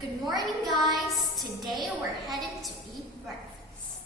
Good morning, guys. Today we're headed to eat breakfast.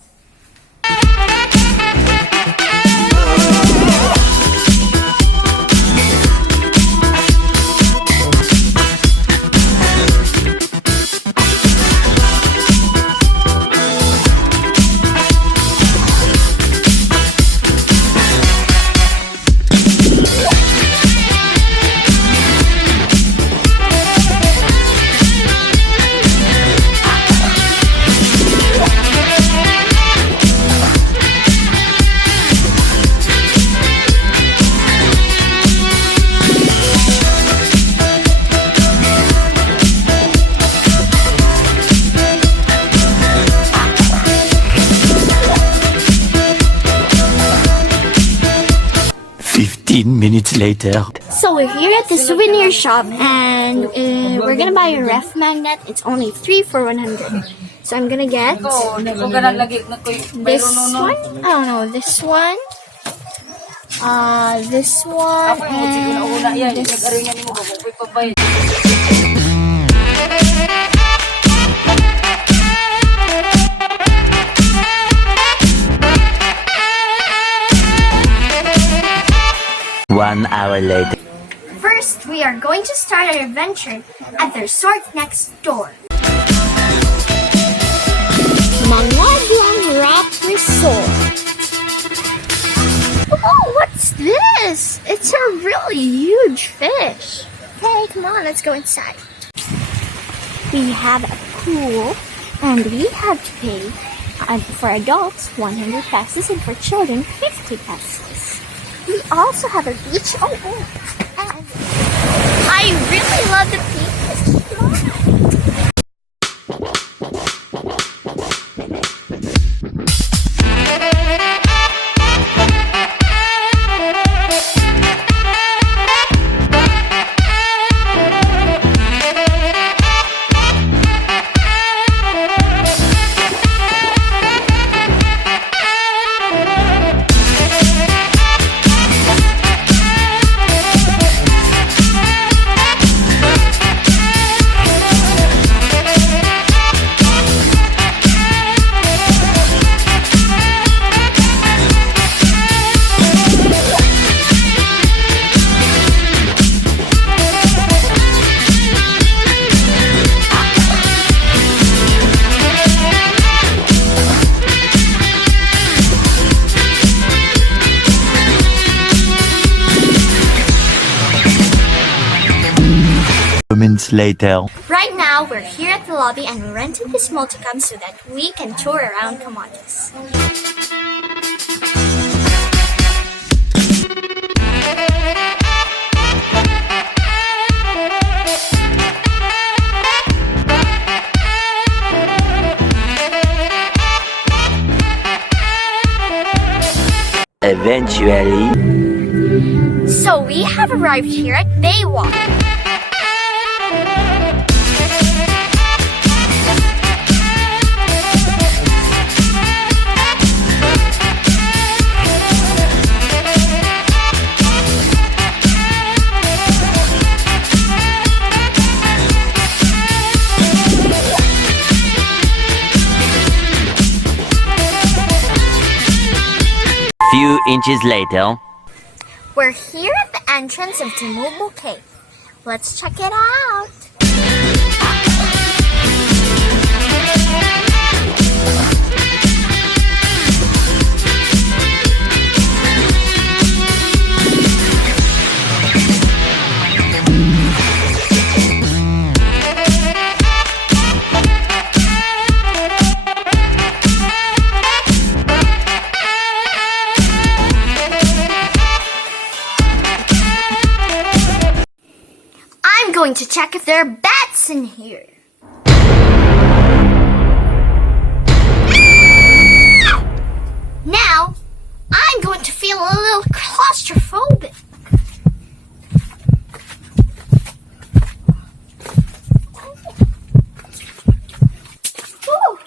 Minutes later. So we're here at the souvenir shop and we're gonna buy a ref magnet. It's only 3 for 100. So I'm gonna get this one. I don't know, this one. This one and this. One hour later. First, we are going to start our adventure at the resort next door. Mangodlong Rock Resort. Oh, what's this? It's a really huge fish. Hey, come on, let's go inside. We have a pool and we have to pay for adults 100 pesos and for children 50 pesos. We also have a beach. And I really love the beach. Come on. Minutes later. Right now, we're here at the lobby and we rented this multicam so that we can tour around Camotes. Eventually. So we have arrived here at Baywalk. inches later. We're here at the entrance of Timubo Cave. Let's check it out. I'm going to check if there are bats in here. Now, I'm going to feel a little claustrophobic. Oh,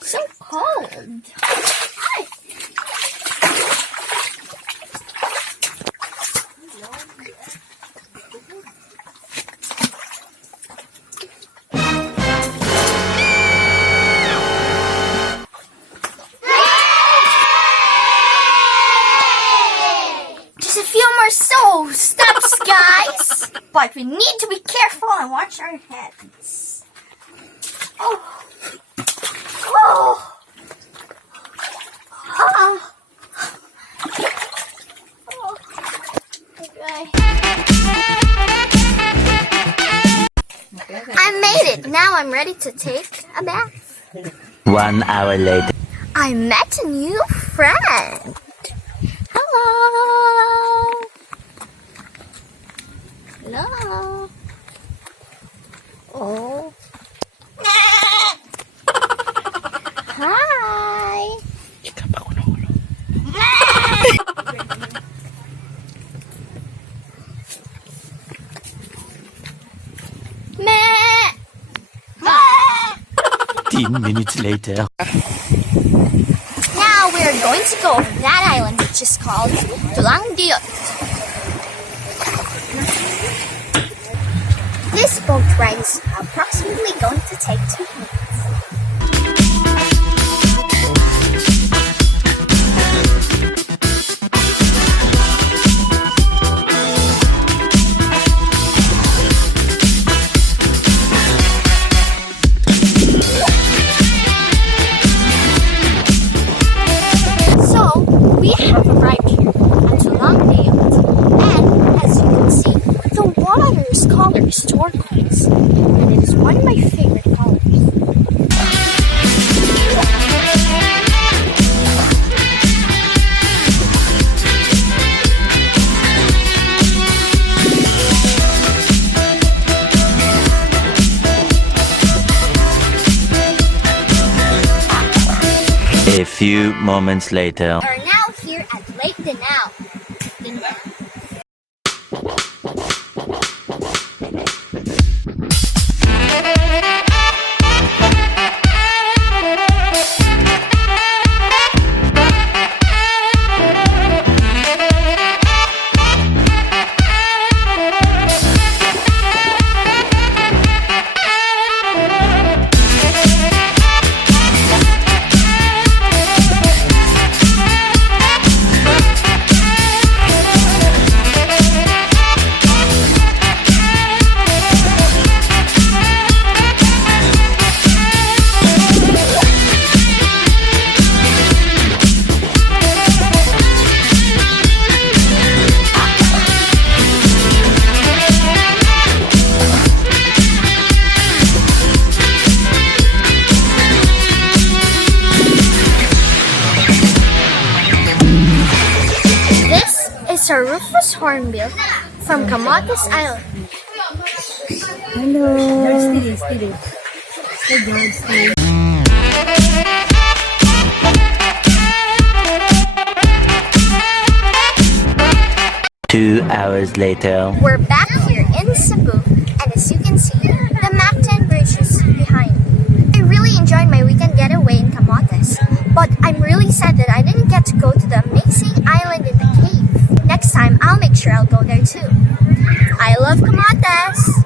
so cold. Hi. Just a few more soul steps, guys. But we need to be careful and watch our heads. Oh. Oh. Oh. Oh. Okay. I made it. Now I'm ready to take a bath. 1 hour later. I met a new friend. Hello. Hello. Oh. Hi. Meh. 10 minutes later. Now we're going to go to that island which is called Tulangdiot. This boat ride is approximately going to take 2 minutes. So, we have arrived here at Tulangdiot, and as you can see, the water's color is turquoise, and it is one of my favorite colors. A few moments later. We are now here at Lake Danao. It's a rufous hornbill from Camotes Island. Hello. Steady. Hey guys, steady. Two hours later. We're back here in Cebu, and as you can see, the mountain bridge is behind. I really enjoyed my weekend getaway in Camotes, but I'm really sad that I didn't get to go to the amazing island in the cave. Next time, I'll make sure I'll go there too. I love Camotes!